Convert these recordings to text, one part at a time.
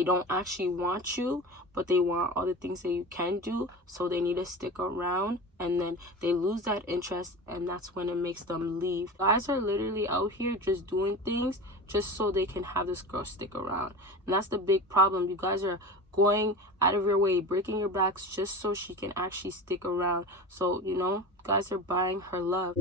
they don't actually want you, but they want all the things that you can do, so they need to stick around, and then they lose that interest, and that's when it makes them leave. Guys are literally out here just doing things just so they can have this girl stick around, and that's the big problem. You guys are going out of your way, breaking your backs just so she can actually stick around. So, you know, guys are buying her love.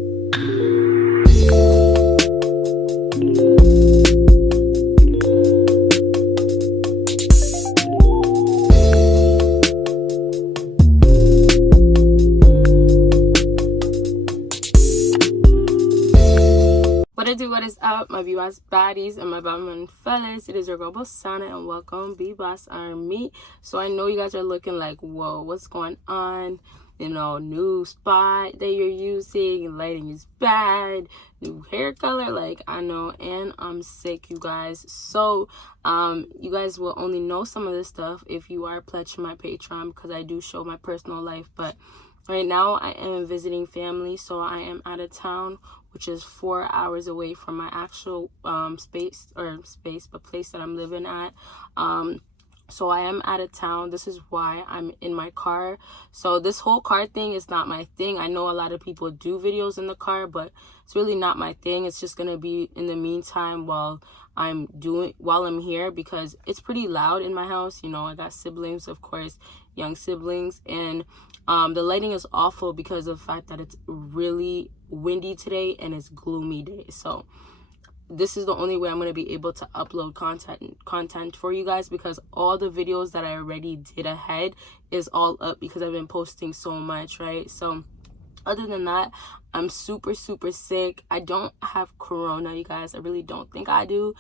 What is up, my BBossBaddies and my Batman fellas? It is your girl Bosana, and welcome BBossArmy. So I know you guys are looking like, whoa, what's going on? You know, new spot that you're using, lighting is bad, new hair color, like I know, and I'm sick, you guys. So you guys will only know some of this stuff if you are pledged to my Patreon, because I do show my personal life. But right now I am visiting family, so I am out of town, which is 4 hours away from my actual place that I'm living at. So I am out of town. This is why I'm in my car. So this whole car thing is not my thing. I know a lot of people do videos in the car, but it's really not my thing. It's just gonna be in the meantime while I'm here, because it's pretty loud in my house. You know, I got siblings, of course, young siblings, and the lighting is awful because of the fact that it's really windy today and it's gloomy day. So this is the only way I'm going to be able to upload content for you guys, because all the videos that I already did ahead is all up because I've been posting so much, right? So other than that, I'm super sick. I don't have corona, you guys. I really don't think I do.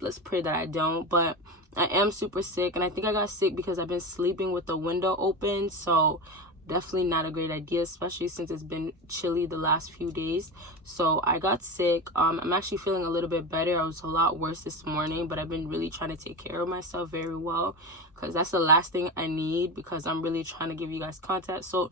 Let's pray that I don't, but I am super sick, and I think I got sick because I've been sleeping with the window open. So definitely not a great idea, especially since it's been chilly the last few days. So I got sick. I'm actually feeling a little bit better. I was a lot worse this morning, but I've been really trying to take care of myself very well, because that's the last thing I need, because I'm really trying to give you guys content. So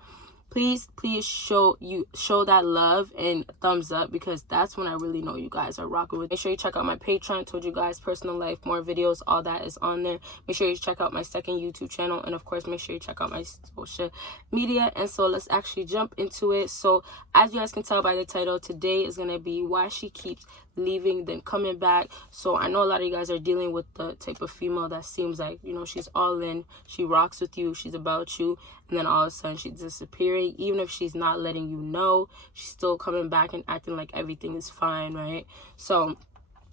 please show that love and thumbs up, because that's when I really know you guys are rocking with. Make sure you check out my Patreon. I told you guys, personal life, more videos, all that is on there. Make sure you check out my second YouTube channel, and of course make sure you check out my social media. And so let's actually jump into it. So as you guys can tell by the title, today is going to be why she keeps leaving then coming back. So I know a lot of you guys are dealing with the type of female that seems like, you know, she's all in, she rocks with you, she's about you, and then all of a sudden she's disappearing. Even if she's not letting you know, she's still coming back and acting like everything is fine, right? So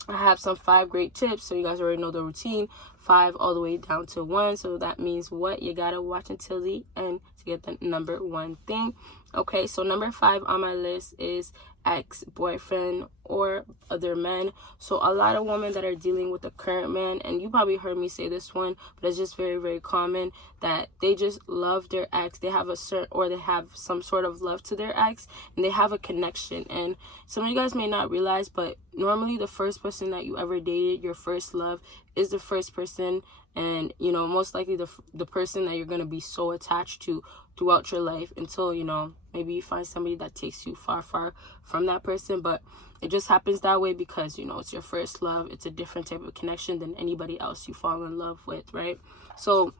I have some 5 great tips, so you guys already know the routine, 5 all the way down to 1. So that means what? You gotta watch until the end to get the number 1 thing. Okay, so number 5 on my list is ex-boyfriend or other men. So a lot of women that are dealing with the current man, and you probably heard me say this one, but it's just very common, that they just love their ex. They have they have some sort of love to their ex, and they have a connection. And some of you guys may not realize, but normally the first person that you ever dated, your first love, is the first person, and you know, most likely the person that you're going to be so attached to throughout your life, until, you know, maybe you find somebody that takes you far from that person. But it just happens that way because, you know, it's your first love. It's a different type of connection than anybody else you fall in love with, right? So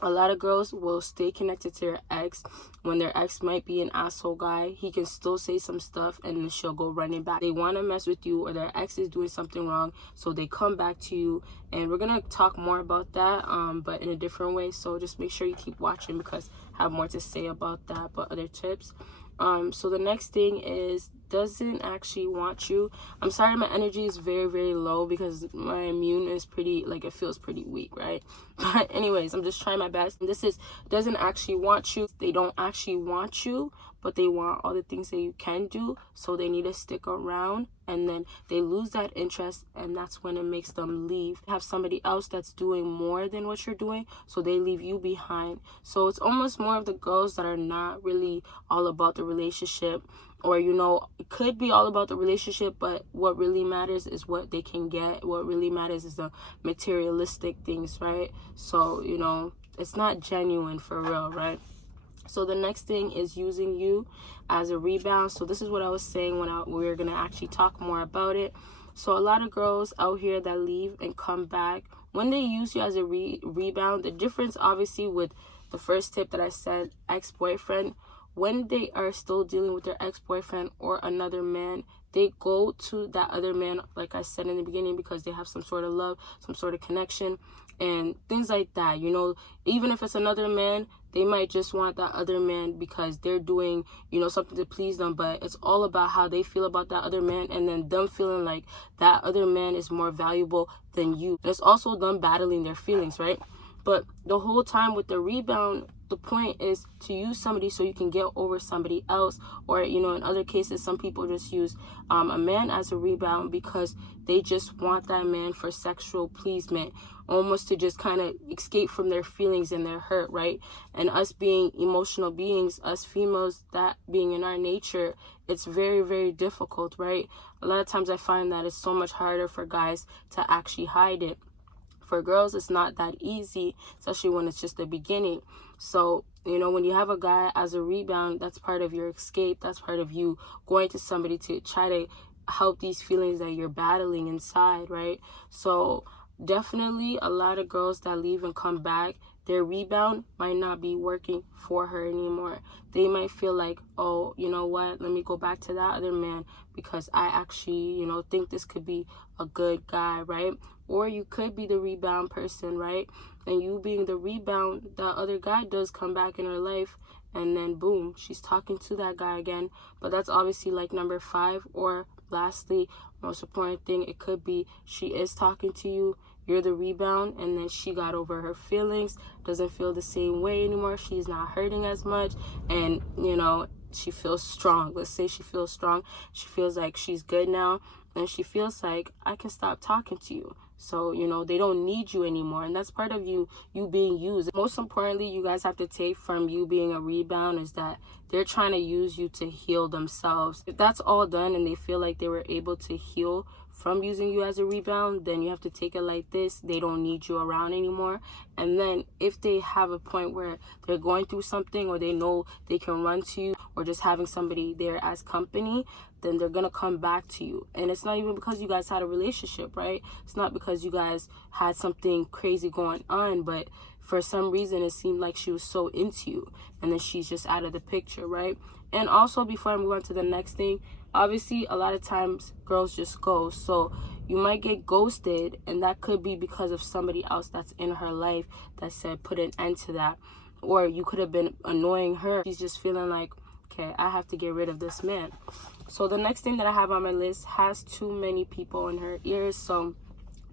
a lot of girls will stay connected to their ex. When their ex might be an asshole guy, he can still say some stuff and then she'll go running back. They want to mess with you, or their ex is doing something wrong, so they come back to you. And we're going to talk more about that, but in a different way. So just make sure you keep watching, because I have more to say about that, but other tips. So the next thing is doesn't actually want you. I'm sorry, my energy is very low because my immune is pretty, like, it feels pretty weak, right? But anyways, I'm just trying my best. And this is doesn't actually want you. They don't actually want you, but they want all the things that you can do, so they need to stick around, and then they lose that interest, and that's when it makes them leave. Have somebody else that's doing more than what you're doing, so they leave you behind. So it's almost more of the girls that are not really all about the relationship, or, you know, it could be all about the relationship, but what really matters is what they can get. What really matters is the materialistic things, right? So, you know, it's not genuine for real, right? So the next thing is using you as a rebound. So this is what I was saying when we were going to actually talk more about it. So a lot of girls out here that leave and come back when they use you as a rebound, the difference obviously with the first tip that I said, ex-boyfriend, when they are still dealing with their ex-boyfriend or another man, they go to that other man, like I said in the beginning, because they have some sort of love, some sort of connection, and things like that. You know, even if it's another man, they might just want that other man because they're doing, you know, something to please them, but it's all about how they feel about that other man, and then them feeling like that other man is more valuable than you. And it's also them battling their feelings, right? But the whole time with the rebound, the point is to use somebody so you can get over somebody else. Or, you know, in other cases, some people just use a man as a rebound because they just want that man for sexual pleasement, almost to just kind of escape from their feelings and their hurt, right? And us being emotional beings, us females, that being in our nature, it's very, very difficult, right? A lot of times I find that it's so much harder for guys to actually hide it. For girls, it's not that easy, especially when it's just the beginning. So, you know, when you have a guy as a rebound, that's part of your escape. That's part of you going to somebody to try to help these feelings that you're battling inside, right? So definitely a lot of girls that leave and come back, their rebound might not be working for her anymore. They might feel like, oh, you know what, let me go back to that other man because I actually, you know, think this could be a good guy, right? Or you could be the rebound person, right? And you being the rebound, the other guy does come back in her life, and then boom, she's talking to that guy again. But that's obviously like number 5. Or lastly, most important thing, it could be she is talking to you, you're the rebound, and then she got over her feelings, doesn't feel the same way anymore, she's not hurting as much, and, you know, she feels strong. Let's say she feels strong, she feels like she's good now, and she feels like, I can stop talking to you. So, you know, they don't need you anymore. And that's part of you being used. Most importantly, you guys have to take from you being a rebound is that they're trying to use you to heal themselves. If that's all done and they feel like they were able to heal from using you as a rebound, then you have to take it like this: they don't need you around anymore. And then if they have a point where they're going through something, or they know they can run to you, or just having somebody there as company, then they're gonna come back to you. And it's not even because you guys had a relationship, right? It's not because you guys had something crazy going on, but for some reason it seemed like she was so into you, and then she's just out of the picture, right? And also, before I move on to the next thing, obviously a lot of times girls just go, so you might get ghosted, and that could be because of somebody else that's in her life that said put an end to that. Or you could have been annoying her, she's just feeling like, okay, I have to get rid of this man. So the next thing that I have on my list has too many people in her ears. So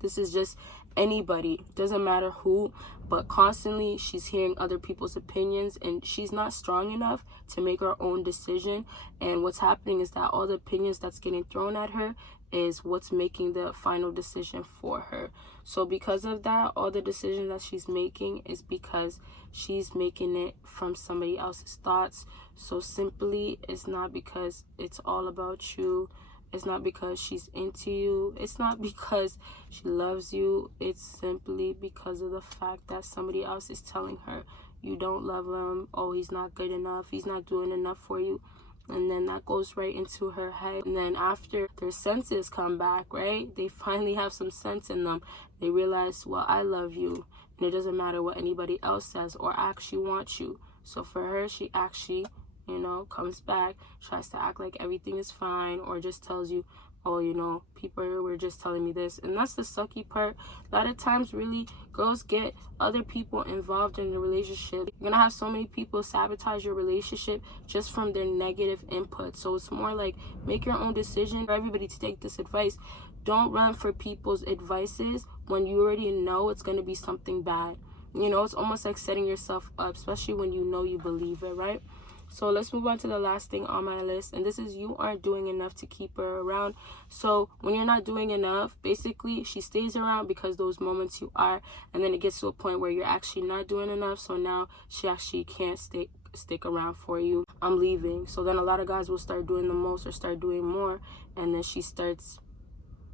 this is just anybody, doesn't matter who, but constantly she's hearing other people's opinions, and she's not strong enough to make her own decision. And what's happening is that all the opinions that's getting thrown at her is what's making the final decision for her. So because of that, all the decisions that she's making is because she's making it from somebody else's thoughts. So simply, it's not because it's all about you. It's not because she's into you. It's not because she loves you. It's simply because of the fact that somebody else is telling her you don't love him. Oh, he's not good enough. He's not doing enough for you. And then that goes right into her head. And then after their senses come back, right, they finally have some sense in them. They realize, well, I love you, and it doesn't matter what anybody else says, or I actually want you. So for her, she actually, you know, comes back, tries to act like everything is fine, or just tells you, oh, you know, people were just telling me this. And that's the sucky part. A lot of times, really, girls get other people involved in the relationship. You're gonna have so many people sabotage your relationship just from their negative input. So it's more like, make your own decision. For everybody to take this advice, don't run for people's advices when you already know it's gonna be something bad. You know, it's almost like setting yourself up, especially when you know you believe it, right? So let's move on to the last thing on my list, and this is you aren't doing enough to keep her around. So when you're not doing enough, basically she stays around because those moments you are, and then it gets to a point where you're actually not doing enough, so now she actually can't stick around for you. I'm leaving. So then a lot of guys will start doing the most or start doing more, and then she starts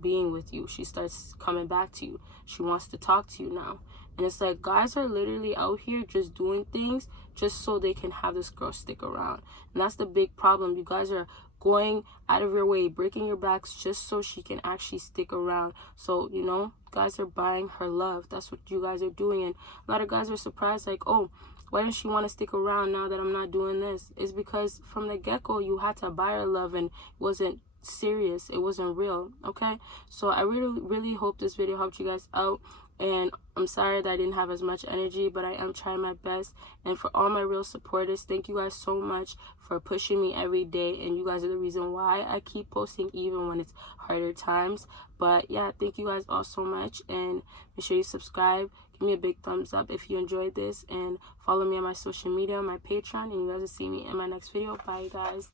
being with you. She starts coming back to you. She wants to talk to you now. And it's like, guys are literally out here just doing things just so they can have this girl stick around. And that's the big problem. You guys are going out of your way, breaking your backs just so she can actually stick around. So, you know, guys are buying her love. That's what you guys are doing. And a lot of guys are surprised, like, oh, why didn't she want to stick around now that I'm not doing this? It's because from the get-go, you had to buy her love, and it wasn't serious. It wasn't real, okay? So I really hope this video helped you guys out. And I'm sorry that I didn't have as much energy, but I am trying my best. And for all my real supporters, thank you guys so much for pushing me every day. And you guys are the reason why I keep posting even when it's harder times. But yeah, thank you guys all so much. And make sure you subscribe. Give me a big thumbs up if you enjoyed this. And follow me on my social media, my Patreon. And you guys will see me in my next video. Bye, guys.